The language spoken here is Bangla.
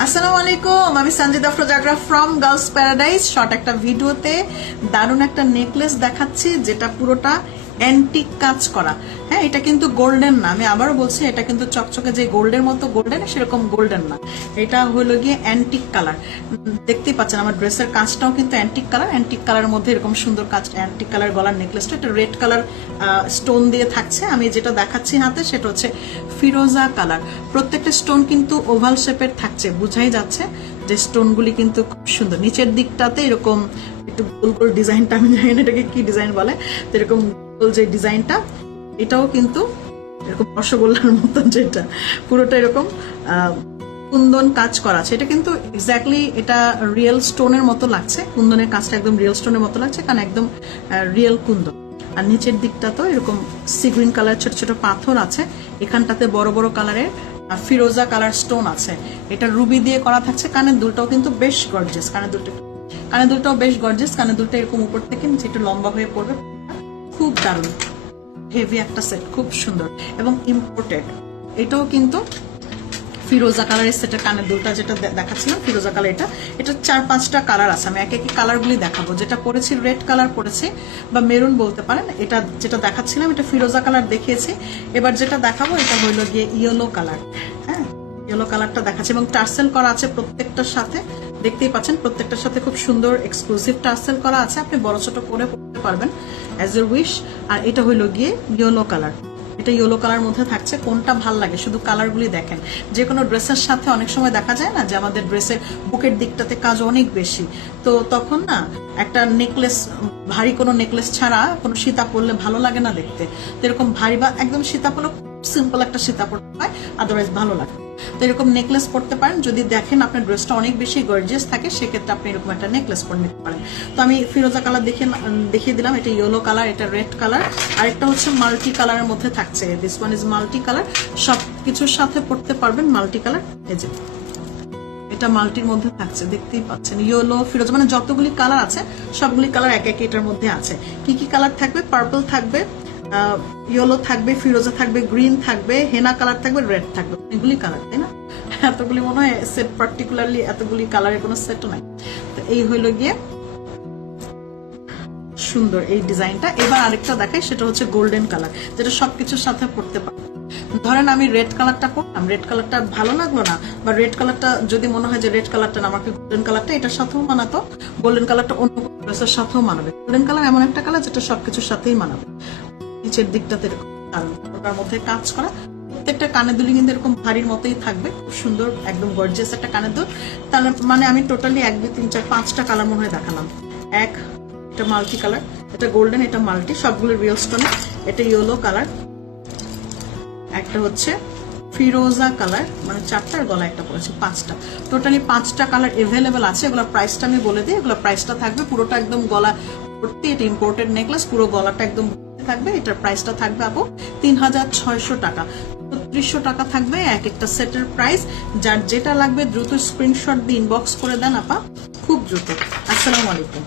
আসসালামু আলাইকুম, আমি সঞ্জিদা ফ্রোজাগ্রা ফ্রম গার্লস প্যারাডাইজ। শর্ট একটা ভিডিওতে দারুণ একটা নেকলেস দেখাচ্ছি যেটা পুরোটা অ্যান্টিক কাজ করা। হ্যাঁ, এটা কিন্তু গোল্ডেন না, আমি আবারও বলছি, এটা কিন্তু চকচকে যে গোল্ডের মতো গোল্ডেন সেরকম গোল্ডেন না, এটা হলো গিয়ে অ্যান্টিক কালার। দেখতেই পাচ্ছেন আমার ড্রেসের কাজটাও কিন্তু অ্যান্টিক কালার। অ্যান্টিক কালারের মধ্যে এরকম সুন্দর কাজ, অ্যান্টিক কালার গলার নেকলেসটা এটা রেড কালার স্টোন দিয়ে থাকছে। আমি যেটা দেখাচ্ছি হাতে সেটা হচ্ছে ফিরোজা কালার। প্রত্যেকটা স্টোন কিন্তু ওভাল শেপের থাকছে, বুঝাই যাচ্ছে যে স্টোনগুলি কিন্তু খুব সুন্দর। নিচের দিকটাতে এরকম একটু গোল গোল ডিজাইনটা, আমি জানি না এটাকে কি ডিজাইন বলে, তো এরকম গোল যে ডিজাইনটা এটাও কিন্তু এরকম রসগোল্লার মতো, যেটা পুরোটা এরকম কুন্দন কাজ করা আছে। এটা কিন্তু এক্স্যাক্টলি এটা রিয়েল স্টোনের মতো লাগছে, কুন্দনের কাজটা একদম রিয়েল স্টোনের মতো লাগছে, কারণ একদম রিয়েল কুন্দন। আর নিচের দিকটা তো এরকম সি গ্রিন কালার ছোট ছোট পাথর আছে, এখানটাতে বড় বড় কালারের ফিরোজা কালার স্টোন আছে। এটা রুবি দিয়ে করা থাকছে। কানের দুলটাও কিন্তু বেশ গর্জিয়াস, কানের দুলটাও বেশ গর্জিয়াস। কানের দুলটা এরকম উপর থেকে নিচে একটু লম্বা হয়ে পড়বে, খুব দারুণ হেভি একটা সেট, খুব সুন্দর এবং ইম্পোর্টেড। এটাও কিন্তু ফিরোজা কালারের সেটের কানের দুলটা যেটা দেখাচ্ছিলাম ফিরোজা কালার, এটা 4-5টা কালার আছে। আমি এক কালারগুলি দেখাবো। যেটা পরেছি রেড কালার পরেছি বা মেরুন বলতে পারেন। এটা যেটা দেখাচ্ছিলাম এটা ফিরোজা কালার দেখিয়েছি। এবার যেটা দেখাবো এটা হইল গিয়ে ইয়েলো কালার। হ্যাঁ, ইয়েলো কালারটা দেখাচ্ছি এবং টার্সেল করা আছে প্রত্যেকটার সাথে। দেখতেই পাচ্ছেন প্রত্যেকটার সাথে খুব সুন্দর এক্সক্লুসিভ টার্সেল করা আছে। আপনি বড় ছোট করে পড়তে পারবেন অ্যাজ ইউর উইশ। আর এটা হইল গিয়ে ইয়েলো কালার। এটা ইয়েলো কালার মধ্যে থাকছে। কোনটা ভাল লাগে শুধু কালারগুলি দেখেন। যে কোনো ড্রেসের সাথে অনেক সময় দেখা যায় না যে আমাদের ড্রেসের বুকের দিকটাতে কাজ অনেক বেশি, তো তখন না একটা নেকলেস, ভারী কোনো নেকলেস ছাড়া কোনো সীতা পরলে ভালো লাগে না দেখতে। তো এরকম ভারী বা একদম সীতা পরলে সিম্পল একটা সীতা পরতে হয়, আদারওয়াইজ ভালো লাগে। তো এরকম নেকলেস পরতে পারেন। যদি দেখেন আপনার ড্রেসটা অনেক বেশি গর্জিয়াস থাকে, সেক্ষেত্রে আপনি এরকম একটা নেকলেস পরে নিতে পারেন। তো আমি ফিরোজা কালার দেখিয়ে দিলাম। এটা ইয়েলো কালার, এটা রেড কালার, আর একটা হচ্ছে মাল্টি কালারের মধ্যে থাকছে। This one is multi colour. সব কিছুর সাথে পরতে পারবেন মাল্টি কালার। এই যে এটা মাল্টির মধ্যে থাকছে, দেখতেই পাচ্ছেন ইয়েলো ফিরোজা, মানে যতগুলি কালার আছে সবগুলি কালার এক এক এটার মধ্যে আছে। কি কি কালার থাকবে? পার্পল থাকবে, ইয়েলো থাকবে, ফিরোজা থাকবে, গ্রিন থাকবে, হেনা কালার থাকবে, রেড থাকবে। এগুলি কালার, তাই না? এতগুলি মনে হয় সেট, পার্টিকুলারলি এতগুলি কালারের কোনো সেটও নাই। তো এই হইল গিয়ে সুন্দর এই ডিজাইনটা। এবার আরেকটা দেখাই, সেটা হচ্ছে গোল্ডেন কালার, যেটা সবকিছুর সাথে পড়তে পারে। ধরেন আমি রেড কালারটা পরলাম, রেড কালারটা ভালো লাগলো না, বা রেড কালারটা যদি মনে হয় যে রেড কালারটা না, আমাকে গোল্ডেন কালারটা এটার সাথেও মানাতো, গোল্ডেন কালারটা অন্য ড্রেসের সাথেও মানাবে। গোল্ডেন কালার এমন একটা কালার যেটা সবকিছুর সাথেই মানাবে। নিচের দিকটাতে এরকম ওটার মধ্যে কাজ করা। প্রত্যেকটা কানের দুলি কিন্তু এরকম ভারীর মতোই থাকবে, খুব সুন্দর একদম গর্জিয়াস একটা কানের দুল। তার মানে আমি টোটালি 1, 2, 3, 4, 5টা কালার মনে হয় দেখালাম। এটা মাল্টি কালার, এটা গোল্ডেন, এটা মাল্টি, সবগুলো রিয়েল স্টোনে। এটা ইয়েলো কালার, একটা হচ্ছে ফিরোজা কালার, মানে 4টার গলা একটা পড়েছে, 5টা। টোটালি 5টা কালার এভেলেবেল আছে। এগুলোর প্রাইসটা আমি বলে দিই। এগুলোর প্রাইসটা থাকবে পুরোটা একদম গলা ভর্তি। এটা ইম্পোর্টেড নেকলেস, পুরো গলাটা একদম থাকবে। এটার প্রাইসটা থাকবে আপু 3600 টাকা। 3600 টাকা থাকবে এক একটা সেটের প্রাইস। যার যেটা লাগবে দ্রুত স্ক্রিনশট দিয়ে ইনবক্স করে দেন আপা, খুব দ্রুত। আসসালামু আলাইকুম।